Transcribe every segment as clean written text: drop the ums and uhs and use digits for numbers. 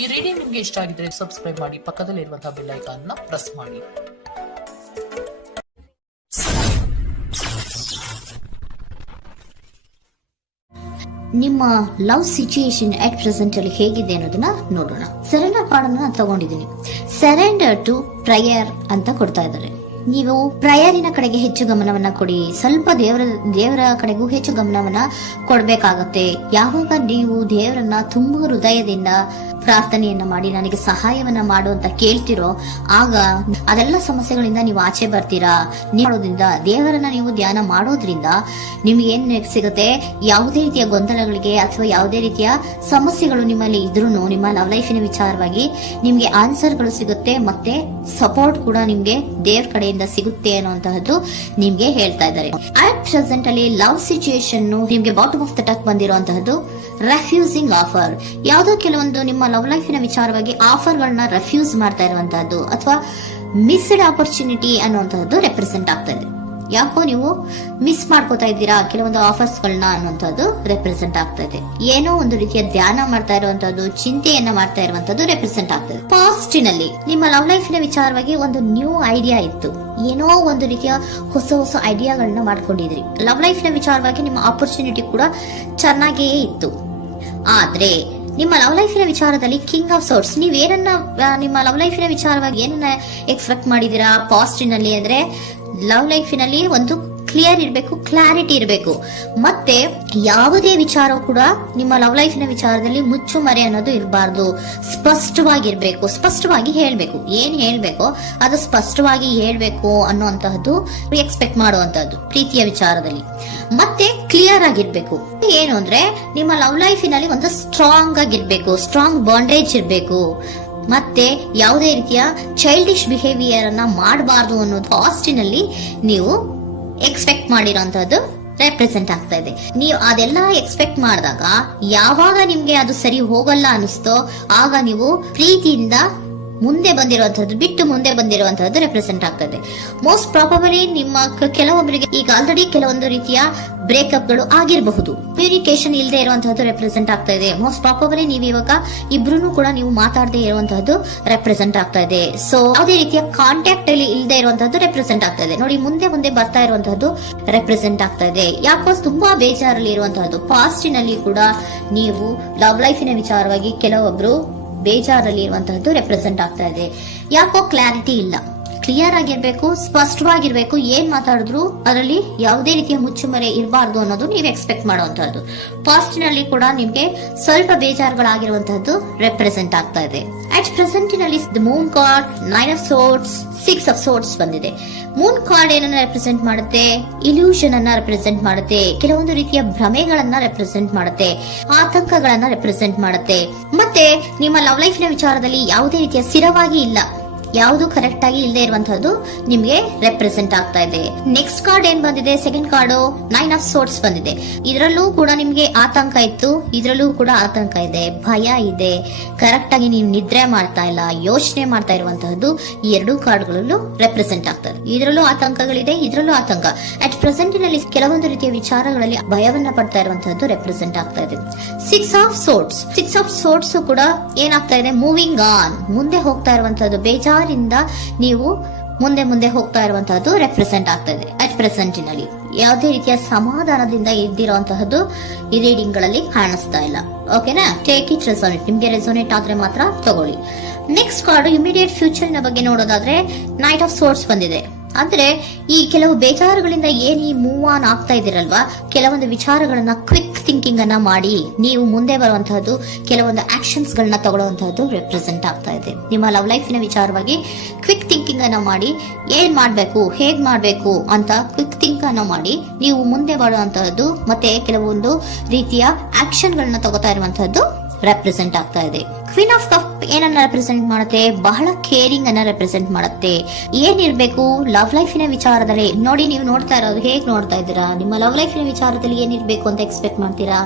ಈ ರೀಡಿಂಗ್ ನಿಮ್ಗೆ ಇಷ್ಟ ಆಗಿದ್ರೆ ಸಬ್ಸ್ಕ್ರೈಬ್ ಮಾಡಿ, ಪಕ್ಕದಲ್ಲಿರುವಂತಹ ಬೆಲ್ ಐಕಾನ್ ನ ಪ್ರೆಸ್ ಮಾಡಿ. ನಿಮ್ಮ ಲವ್ ಸಿಚುಯೇಷನ್ ಅಟ್ ಪ್ರೆಸೆಂಟ್ ಅಲ್ಲಿ ಹೇಗಿದೆ ಅನ್ನೋದನ್ನ ನೋಡೋಣ. ಸರೆಂಡರ್ ಕಾರ್ಡ್ ಅನ್ನ ತಗೊಂಡಿದ್ದೀನಿ. ಸರೆಂಡರ್ ಟು ಪ್ರಯರ್ ಅಂತ ಕೊಡ್ತಾ ಇದ್ದಾರೆ. ನೀವು ಪ್ರಯರಿನ ಕಡೆಗೆ ಹೆಚ್ಚು ಗಮನವನ್ನ ಕೊಡಿ. ಸ್ವಲ್ಪ ದೇವರ ಕಡೆಗೂ ಹೆಚ್ಚು ಗಮನವನ್ನ ಕೊಡ್ಬೇಕಾಗತ್ತೆ. ಯಾವಾಗ ನೀವು ದೇವರನ್ನ ತುಂಬಾ ಹೃದಯದಿಂದ ಪ್ರಾರ್ಥನೆಯನ್ನ ಮಾಡಿ ನನಗೆ ಸಹಾಯವನ್ನ ಮಾಡು ಅಂತ ಕೇಳ್ತಿರೋ, ಆಗ ಅದೆಲ್ಲ ಸಮಸ್ಯೆಗಳಿಂದ ನೀವು ಆಚೆ ಬರ್ತೀರಾ. ಮಾಡೋದ್ರಿಂದ, ದೇವರನ್ನ ನೀವು ಧ್ಯಾನ ಮಾಡೋದ್ರಿಂದ ನಿಮ್ಗೆ ಏನ್ ಸಿಗುತ್ತೆ, ಯಾವುದೇ ರೀತಿಯ ಗೊಂದಲಗಳಿಗೆ ಅಥವಾ ಯಾವುದೇ ರೀತಿಯ ಸಮಸ್ಯೆಗಳು ನಿಮ್ಮಲ್ಲಿ ಇದ್ರೂ ನಿಮ್ಮ ಲವ್ ಲೈಫಿನ ವಿಚಾರವಾಗಿ ನಿಮ್ಗೆ ಆನ್ಸರ್ಗಳು ಸಿಗುತ್ತೆ, ಮತ್ತೆ ಸಪೋರ್ಟ್ ಕೂಡ ನಿಮ್ಗೆ ದೇವ್ರ ಕಡೆಯಿಂದ ಸಿಗುತ್ತೆ ಅನ್ನುವಂತಹದ್ದು ನಿಮ್ಗೆ ಹೇಳ್ತಾ ಇದ್ದಾರೆ. ಅಟ್ ಪ್ರೆಸೆಂಟ್ ಅಲ್ಲಿ ಲವ್ ಸಿಚುಯೇಷನ್ ನಿಮ್ಗೆ ಬಾಟಮ್ ಆಫ್ ದ ಟಕ್ ಬಂದಿರುವಂತಹದ್ದು ರೆಫ್ಯೂಸಿಂಗ್ ಆಫರ್. ಯಾವುದೋ ಕೆಲವೊಂದು ನಿಮ್ಮ ಲವ್ ಲೈಫಿನ ವಿಚಾರವಾಗಿ ಆಫರ್ ಗಳನ್ನ ರೆಫ್ಯೂಸ್ ಮಾಡ್ತಾ ಇರುವಂತಹದ್ದು ಅಥವಾ ಮಿಸ್ಡ್ ಆಪರ್ಚುನಿಟಿ ಅನ್ನುವಂತಹದ್ದು ರೆಪ್ರೆಸೆಂಟ್ ಆಗ್ತಾ ಇದೆ. ಯಾಕೋ ನೀವು ಮಿಸ್ ಮಾಡ್ಕೋತಾ ಇದ್ದೀರಾ ಕೆಲವೊಂದು ಆಫರ್ಸ್ ಗಳನ್ನ ಅನ್ನುವಂಥದ್ದು ರೆಪ್ರೆಸೆಂಟ್ ಆಗ್ತಾ ಇದೆ. ಏನೋ ಒಂದು ರೀತಿಯ ಧ್ಯಾನ ಮಾಡ್ತಾ ಇರುವಂತದ್ದು, ಚಿಂತೆಯನ್ನ ಮಾಡ್ತಾ ಇರುವಂತದ್ದು ರೆಪ್ರೆಸೆಂಟ್ ಆಗ್ತಾ ಇದೆ. ಪಾಸ್ಟಿನಲ್ಲಿ ನಿಮ್ಮ ಲವ್ ಲೈಫಿನ ವಿಚಾರವಾಗಿ ಒಂದು ನ್ಯೂ ಐಡಿಯಾ ಇತ್ತು, ಏನೋ ಒಂದು ರೀತಿಯ ಹೊಸ ಹೊಸ ಐಡಿಯಾಗಳನ್ನ ಮಾಡ್ಕೊಂಡಿದ್ರಿ. ಲವ್ ಲೈಫಿನ ವಿಚಾರವಾಗಿ ನಿಮ್ಮ ಆಪರ್ಚುನಿಟಿ ಕೂಡ ಚೆನ್ನಾಗಿಯೇ ಇತ್ತು. ಆದ್ರೆ ನಿಮ್ಮ ಲವ್ ಲೈಫಿನ ವಿಚಾರದಲ್ಲಿ ಕಿಂಗ್ ಆಫ್ ಸೋರ್ಟ್ಸ್, ನೀವೇನನ್ನ ನಿಮ್ಮ ಲವ್ ಲೈಫಿನ ವಿಚಾರವಾಗಿ ಏನನ್ನ ಎಕ್ಸ್ಪೆಕ್ಟ್ ಮಾಡಿದೀರಾ ಪಾಸ್ಟಿನಲ್ಲಿ ಅಂದ್ರೆ, ಲವ್ ಲೈಫಿನಲ್ಲಿ ಒಂದು ಕ್ಲಿಯರ್ ಇರಬೇಕು, ಕ್ಲಾರಿಟಿ ಇರಬೇಕು, ಮತ್ತೆ ಯಾವುದೇ ವಿಚಾರ ಕೂಡ ನಿಮ್ಮ ಲವ್ ಲೈಫಿನ ವಿಚಾರದಲ್ಲಿ ಮುಚ್ಚುಮರೆ ಅನ್ನೋದು ಇರಬಾರ್ದು. ಸ್ಪಷ್ಟವಾಗಿರ್ಬೇಕು, ಸ್ಪಷ್ಟವಾಗಿ ಹೇಳ್ಬೇಕು. ಏನ್ ಹೇಳ್ಬೇಕೋ ಅದು ಸ್ಪಷ್ಟವಾಗಿ ಹೇಳ್ಬೇಕು ಅನ್ನುವಂತಹದ್ದು ಎಕ್ಸ್ಪೆಕ್ಟ್ ಮಾಡುವಂತಹದ್ದು ಪ್ರೀತಿಯ ವಿಚಾರದಲ್ಲಿ. ಮತ್ತೆ ಕ್ಲಿಯರ್ ಆಗಿರ್ಬೇಕು. ಏನು ಅಂದ್ರೆ ನಿಮ್ಮ ಲವ್ ಲೈಫಿನಲ್ಲಿ ಒಂದು ಸ್ಟ್ರಾಂಗ್ ಆಗಿರ್ಬೇಕು, ಸ್ಟ್ರಾಂಗ್ ಬಾಂಡೇಜ್ ಇರಬೇಕು. ಮತ್ತೆ ಯಾವುದೇ ರೀತಿಯ ಚೈಲ್ಡಿಶ್ ಬಿಹೇವಿಯರ್ ಅನ್ನ ಮಾಡಬಾರ್ದು ಅನ್ನೋದು ಪಾಸ್ಟಿನಲ್ಲಿ ನೀವು ಎಕ್ಸ್ಪೆಕ್ಟ್ ಮಾಡಿರೋಂಥದ್ದು ರೆಪ್ರೆಸೆಂಟ್ ಆಗ್ತಾ ಇದೆ. ನೀವು ಅದೆಲ್ಲ ಎಕ್ಸ್ಪೆಕ್ಟ್ ಮಾಡಿದಾಗ ಯಾವಾಗ ನಿಮ್ಗೆ ಅದು ಸರಿ ಹೋಗಲ್ಲ ಅನಿಸ್ತೋ ಆಗ ನೀವು ಪ್ರೀತಿಯಿಂದ ಮುಂದೆ ಬಂದಿರುವಂತಹದ್ದು ಬಿಟ್ಟು ಮುಂದೆ ಬಂದಿರುವಂತಹದ್ದು ರೆಪ್ರೆಸೆಂಟ್ ಆಗ್ತಾ ಇದೆ. ಮೋಸ್ಟ್ ಪ್ರಾಬಬಲಿ ನಿಮ್ಮ ಕೆಲವೊಬ್ಬರಿಗೆ ಈಗ ಆಲ್ರೆಡಿ ಕೆಲವೊಂದು ರೀತಿಯ ಬ್ರೇಕಪ್ ಗಳು ಆಗಿರಬಹುದು. ಕಮ್ಯುನಿಕೇಶನ್ ಇಲ್ಲದೆ ಇರುವಂತಹದ್ದು ರೆಪ್ರೆಸೆಂಟ್ ಆಗ್ತಾ ಇದೆ. ಮೋಸ್ಟ್ ಪ್ರಾಬಬಲಿ ನೀವು ಇವಾಗ ಇಬ್ರು ಕೂಡ ನೀವು ಮಾತಾಡದೆ ಇರುವಂತಹದ್ದು ರೆಪ್ರೆಸೆಂಟ್ ಆಗ್ತಾ ಇದೆ. ಸೊ ಯಾವುದೇ ರೀತಿಯ ಕಾಂಟ್ಯಾಕ್ಟ್ ಅಲ್ಲಿ ಇಲ್ಲದೆ ಇರುವಂತಹದ್ದು ರೆಪ್ರೆಸೆಂಟ್ ಆಗ್ತಾ ಇದೆ. ನೋಡಿ, ಮುಂದೆ ಮುಂದೆ ಬರ್ತಾ ಇರುವಂತಹದ್ದು ರೆಪ್ರೆಸೆಂಟ್ ಆಗ್ತಾ ಇದೆ. ಯಾಕೋ ತುಂಬಾ ಬೇಜಾರಲ್ಲಿ ಇರುವಂತಹದ್ದು. ಪಾಸ್ಟಿನಲ್ಲಿ ಕೂಡ ನೀವು ಲವ್ ಲೈಫಿನ ವಿಚಾರವಾಗಿ ಕೆಲವೊಬ್ರು ಬೇಜಾರಲ್ಲಿ ಇರುವಂತಹದ್ದು ರೆಪ್ರೆಸೆಂಟ್ ಆಗ್ತಾ ಇದೆ. ಯಾಕೋ ಕ್ಲಾರಿಟಿ ಇಲ್ಲ, ಕ್ಲಿಯರ್ ಆಗಿರ್ಬೇಕು, ಸ್ಪಷ್ಟವಾಗಿರ್ಬೇಕು. ಏನ್ ಮಾತಾಡಿದ್ರು ಅದರಲ್ಲಿ ಯಾವುದೇ ರೀತಿಯ ಮುಚ್ಚುಮರೆ ಇರಬಾರ್ದು ಅನ್ನೋದು ನೀವು ಎಕ್ಸ್ಪೆಕ್ಟ್ ಮಾಡುವಂತಹದ್ದು. ಪಾಸ್ಟಿನಲ್ಲಿ ಕೂಡ ನಿಮ್ಗೆ ಸ್ವಲ್ಪ ಬೇಜಾರುಗಳಾಗಿರುವಂತಹದ್ದು ರೆಪ್ರೆಸೆಂಟ್ ಆಗ್ತಾ ಇದೆ. ಅಟ್ ಪ್ರೆಸೆಂಟಿನಲ್ಲಿ moon card, 9 of swords, 6 of swords ಬಂದಿದೆ. ಮೂನ್ ಕಾರ್ಡ್ ಏನನ್ನ ರೆಪ್ರೆಸೆಂಟ್ ಮಾಡುತ್ತೆ? ಇಲ್ಯೂಷನ್ ಅನ್ನ ರೆಪ್ರೆಸೆಂಟ್ ಮಾಡುತ್ತೆ. ಕೆಲವೊಂದು ರೀತಿಯ ಭ್ರಮೆಗಳನ್ನ ರೆಪ್ರೆಸೆಂಟ್ ಮಾಡುತ್ತೆ, ಆತಂಕಗಳನ್ನ ರೆಪ್ರೆಸೆಂಟ್ ಮಾಡುತ್ತೆ. ಮತ್ತೆ ನಿಮ್ಮ ಲವ್ ಲೈಫಿನ ವಿಚಾರದಲ್ಲಿ ಯಾವುದೇ ರೀತಿಯ ಸ್ಥಿರವಾಗಿ ಇಲ್ಲ, ಯಾವುದು ಕರೆಕ್ಟ್ ಆಗಿ ಇಲ್ಲದೆ ಇರುವಂತಹದ್ದು ನಿಮ್ಗೆ ರೆಪ್ರೆಸೆಂಟ್ ಆಗ್ತಾ ಇದೆ. ನೆಕ್ಸ್ಟ್ ಕಾರ್ಡ್ ಏನ್ ಬಂದಿದೆ? ಸೆಕೆಂಡ್ ಕಾರ್ಡ್ 9 ಆಫ್ ಸೋರ್ಟ್ಸ್ ಬಂದಿದೆ. ಇದರಲ್ಲೂ ಕೂಡ ನಿಮ್ಗೆ ಆತಂಕ ಇತ್ತು, ಇದರಲ್ಲೂ ಕೂಡ ಆತಂಕ ಇದೆ, ಭಯ ಇದೆ, ಕರೆಕ್ಟ್ ಆಗಿ ನೀವು ನಿದ್ರೆ ಮಾಡ್ತಾ ಇಲ್ಲ, ಯೋಚನೆ ಮಾಡ್ತಾ ಇರುವಂತಹದ್ದು ಈ ಎರಡೂ ಕಾರ್ಡ್ಗಳಲ್ಲೂ ರೆಪ್ರೆಸೆಂಟ್ ಆಗ್ತದೆ. ಇದರಲ್ಲೂ ಆತಂಕಗಳಿದೆ, ಇದರಲ್ಲೂ ಆತಂಕ. ಅಟ್ ಪ್ರೆಸೆಂಟಿನಲ್ಲಿ ಕೆಲವೊಂದು ರೀತಿಯ ವಿಚಾರಗಳಲ್ಲಿ ಭಯವನ್ನ ಪಡ್ತಾ ಇರುವಂತಹದ್ದು ರೆಪ್ರೆಸೆಂಟ್ ಆಗ್ತಾ ಇದೆ. 6 ಆಫ್ ಸೋರ್ಟ್ಸ್, 6 ಆಫ್ ಸೋರ್ಟ್ಸ್ ಕೂಡ ಏನಾಗ್ತಾ ಇದೆ? ಮೂವಿಂಗ್ ಆನ್, ಮುಂದೆ ಹೋಗ್ತಾ ಇರುವಂತಹದ್ದು. ಬೇಜಾರಿಂದ ನೀವು ಮುಂದೆ ಮುಂದೆ ಹೋಗ್ತಾ ಇರುವಂತಹದ್ದು ರೆಪ್ರೆಸೆಂಟ್ ಆಗ್ತಾ ಇದೆ. ಅಟ್ ಪ್ರೆಸೆಂಟಿನಲ್ಲಿ ಯಾವುದೇ ರೀತಿಯ ಸಮಾಧಾನದಿಂದ ಇದ್ದಿರುವಂತಹದ್ದು ಈ ರೀಡಿಂಗ್ ಗಳಲ್ಲಿ ಕಾಣಿಸ್ತಾ ಇಲ್ಲ. ಓಕೆನಾ? Take it resonate. ನಿಮ್ಗೆ ರೆಸೋನೇಟ್ ಆದ್ರೆ ಮಾತ್ರ ತಗೊಳ್ಳಿ. ನೆಕ್ಸ್ಟ್ ಕಾರ್ಡ್ ಇಮಿಡಿಯೇಟ್ ಫ್ಯೂಚರ್ ನ ಬಗ್ಗೆ ನೋಡೋದಾದ್ರೆ ನೈಟ್ ಆಫ್ ಸೋರ್ಟ್ಸ್ ಬಂದಿದೆ. ಅಂದ್ರೆ ಈ ಕೆಲವು ಬೇಜಾರುಗಳಿಂದ ಏನ್ ಈ ಮೂವ್ ಆನ್ ಆಗ್ತಾ ಇದ್ದೀರಲ್ವಾ, ಕೆಲವೊಂದು ವಿಚಾರಗಳನ್ನ ಕ್ವಿಕ್ ಥಿಂಕಿಂಗ್ ಅನ್ನ ಮಾಡಿ ನೀವು ಮುಂದೆ ಬರುವಂತಹದ್ದು, ಕೆಲವೊಂದು ಆಕ್ಷನ್ಸ್ ಗಳನ್ನ ತಗೊಳ್ಳುವಂತಹದ್ದು ರೆಪ್ರೆಸೆಂಟ್ ಆಗ್ತಾ ಇದೆ. ನಿಮ್ಮ ಲವ್ ಲೈಫಿನ ವಿಚಾರವಾಗಿ ಕ್ವಿಕ್ ಥಿಂಕಿಂಗ್ ಅನ್ನ ಮಾಡಿ ಏನ್ ಮಾಡ್ಬೇಕು, ಹೇಗ್ ಮಾಡ್ಬೇಕು ಅಂತ ಕ್ವಿಕ್ ಥಿಂಕ್ ಅನ್ನ ಮಾಡಿ ನೀವು ಮುಂದೆ ಬರುವಂತಹದ್ದು, ಮತ್ತೆ ಕೆಲವೊಂದು ರೀತಿಯ ಆಕ್ಷನ್ ಗಳನ್ನ ತಗೋತಾ ಇರುವಂತಹದ್ದು ರೆಪ್ರೆಸೆಂಟ್ ಆಗ್ತಾ ಇದೆ. ಕ್ವೀನ್ ಆಫ್ ಕಪ್ ಏನನ್ನ ರೆಪ್ರೆಸೆಂಟ್ ಮಾಡುತ್ತೆ? ಬಹಳ ಕೇರಿಂಗ್ ಅನ್ನ ರೆಪ್ರೆಸೆಂಟ್ ಮಾಡುತ್ತೆ. ಏನಿರ್ಬೇಕು ಲವ್ ಲೈಫಿನ ವಿಚಾರದಲ್ಲಿ? ನೋಡಿ, ನೀವು ನೋಡ್ತಾ ಇರೋದು ಹೇಗ್ ನೋಡ್ತಾ ಇದ್ದೀರಾ? ನಿಮ್ಮ ಲವ್ ಲೈಫಿನ ವಿಚಾರದಲ್ಲಿ ಏನಿರ್ಬೇಕು ಅಂತ ಎಕ್ಸ್ಪೆಕ್ಟ್ ಮಾಡ್ತೀರಾ?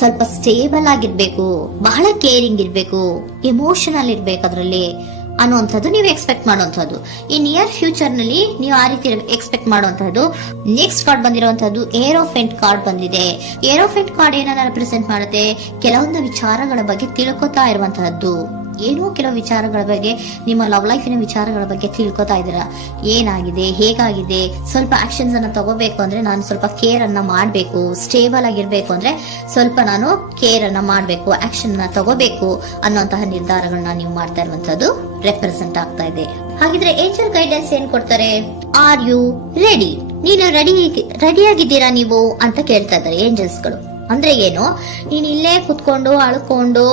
ಸ್ವಲ್ಪ ಸ್ಟೇಬಲ್ ಆಗಿರ್ಬೇಕು, ಬಹಳ ಕೇರಿಂಗ್ ಇರ್ಬೇಕು, ಎಮೋಷನಲ್ ಇರ್ಬೇಕು ಅದರಲ್ಲಿ ಅನ್ನುವಂಥದ್ದು ನೀವು ಎಕ್ಸ್ಪೆಕ್ಟ್ ಮಾಡುವಂತಹದ್ದು. ಈ ನಿಯರ್ ಫ್ಯೂಚರ್ ನಲ್ಲಿ ನೀವು ಆ ರೀತಿ ಎಕ್ಸ್ಪೆಕ್ಟ್ ಮಾಡುವಂತಹದ್ದು. ನೆಕ್ಸ್ಟ್ ಕಾರ್ಡ್ ಬಂದಿರುವಂತಹದ್ದು ಏರೋಫೆಂಟ್ ಕಾರ್ಡ್ ಬಂದಿದೆ. ಏರೋಫೆಂಟ್ ಕಾರ್ಡ್ ಏನನ್ನ ರೆಪ್ರೆಸೆಂಟ್ ಮಾಡುತ್ತೆ? ಕೆಲವೊಂದು ವಿಚಾರಗಳ ಬಗ್ಗೆ ತಿಳ್ಕೊತಾ ಇರುವಂತಹದ್ದು, ಏನೋ ಕೆಲವು ವಿಚಾರಗಳ ಬಗ್ಗೆ, ನಿಮ್ಮ ಲವ್ ಲೈಫಿನ ವಿಚಾರಗಳ ಬಗ್ಗೆ ತಿಳ್ಕೊತಾ ಇದ್ದೀರಾ. ಏನಾಗಿದೆ, ಹೇಗಾಗಿದೆ, ಸ್ವಲ್ಪ ಆಕ್ಷನ್ಸ್ ಅನ್ನ ತಗೋಬೇಕು ಅಂದ್ರೆ ನಾನು ಸ್ವಲ್ಪ ಕೇರ್ ಅನ್ನ ಮಾಡಬೇಕು, ಸ್ಟೇಬಲ್ ಆಗಿರ್ಬೇಕು ಅಂದ್ರೆ ಸ್ವಲ್ಪ ನಾನು ಕೇರ್ ಅನ್ನ ಮಾಡಬೇಕು, ಆಕ್ಷನ್ ಅನ್ನ ತಗೋಬೇಕು ಅನ್ನೋಂತಹ ನಿರ್ಧಾರಗಳನ್ನ ನೀವು ಮಾಡ್ತಾ ಇರುವಂತದ್ದು ರೆಪ್ರೆಸೆಂಟ್ ಆಗ್ತಾ ಇದೆ. ಹಾಗಿದ್ರೆ ಏಂಜಲ್ ಗೈಡೆನ್ಸ್ ಏನ್ ಕೊಡ್ತಾರೆ? Are you ready? ನೀನು ರೆಡಿಯಾಗಿದ್ದೀರಾ ನೀವು ಅಂತ ಕೇಳ್ತಾ ಇದ್ದಾರೆ ಏಂಜಲ್ಸ್ ಗಳು. ಅಂದ್ರೆ ಏನು, ನೀನ್ ಇಲ್ಲೇ ಕುತ್ಕೊಂಡು ಅಳ್ಕೊಂಡು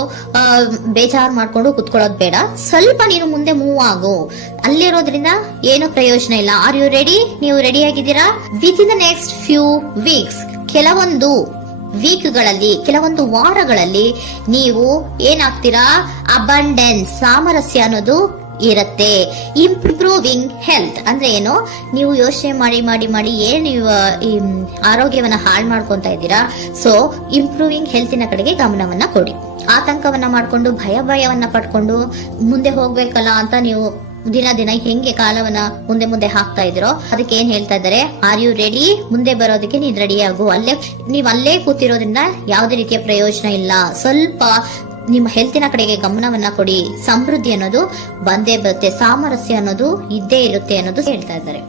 ಬೇಜಾರ್ ಮಾಡ್ಕೊಂಡು ಕುತ್ಕೊಳ್ಳೋದು ಬೇಡ, ಸ್ವಲ್ಪ ನೀನು ಮುಂದೆ ಮೂವ್ ಆಗು. ಅಲ್ಲಿರೋದ್ರಿಂದ ಏನು ಪ್ರಯೋಜನ ಇಲ್ಲ. Are you ready? ನೀವು ರೆಡಿ ಆಗಿದ್ದೀರಾ? Within the next few weeks, ಕೆಲವೊಂದು ವೀಕ್ಗಳಲ್ಲಿ, ಕೆಲವೊಂದು ವಾರಗಳಲ್ಲಿ ನೀವು ಏನಾಗ್ತೀರಾ? ಅಬಂಡೆನ್ಸ್, ಸಾಮರಸ್ಯ ಅನ್ನೋದು ಇರುತ್ತೆ. ಇಂಪ್ರೂವಿಂಗ್ ಹೆಲ್ತ್ ಅಂದ್ರೆ ಏನು, ನೀವು ಯೋಚನೆ ಮಾಡಿ ಮಾಡಿ ಮಾಡಿ ಏನ್ ನೀವು ಈ ಆರೋಗ್ಯವನ್ನ ಹಾಳು ಮಾಡ್ಕೊಂತ ಇದ್ದೀರಾ. ಸೊ ಇಂಪ್ರೂವಿಂಗ್ ಹೆಲ್ತಿನ ಕಡೆಗೆ ಗಮನವನ್ನ ಕೊಡಿ. ಆತಂಕವನ್ನ ಮಾಡ್ಕೊಂಡು ಭಯವನ್ನ ಪಡ್ಕೊಂಡು ಮುಂದೆ ಹೋಗ್ಬೇಕಲ್ಲ ಅಂತ ನೀವು ದಿನ ಹೆಂಗೆ ಕಾಲವನ್ನ ಮುಂದೆ ಹಾಕ್ತಾ ಇದ್ರೋ, ಅದಕ್ಕೆ ಏನ್ ಹೇಳ್ತಾ ಇದ್ದಾರೆ? Are you ready? ಮುಂದೆ ಬರೋದಕ್ಕೆ ನೀನ್ ರೆಡಿ ಆಗು. ನೀವ್ ಅಲ್ಲೇ ಕೂತಿರೋದ್ರಿಂದ ಯಾವುದೇ ರೀತಿಯ ಪ್ರಯೋಜನ ಇಲ್ಲ. ಸ್ವಲ್ಪ ನಿಮ್ಮ ಹೆಲ್ತಿನ ಕಡೆಗೆ ಗಮನವನ್ನ ಕೊಡಿ. ಸಮೃದ್ಧಿ ಅನ್ನೋದು ಬಂದೇ ಬರುತ್ತೆ, ಸಾಮರಸ್ಯ ಅನ್ನೋದು ಇದ್ದೇ ಇರುತ್ತೆ ಅನ್ನೋದು ಹೇಳ್ತಾ ಇದ್ದಾರೆ.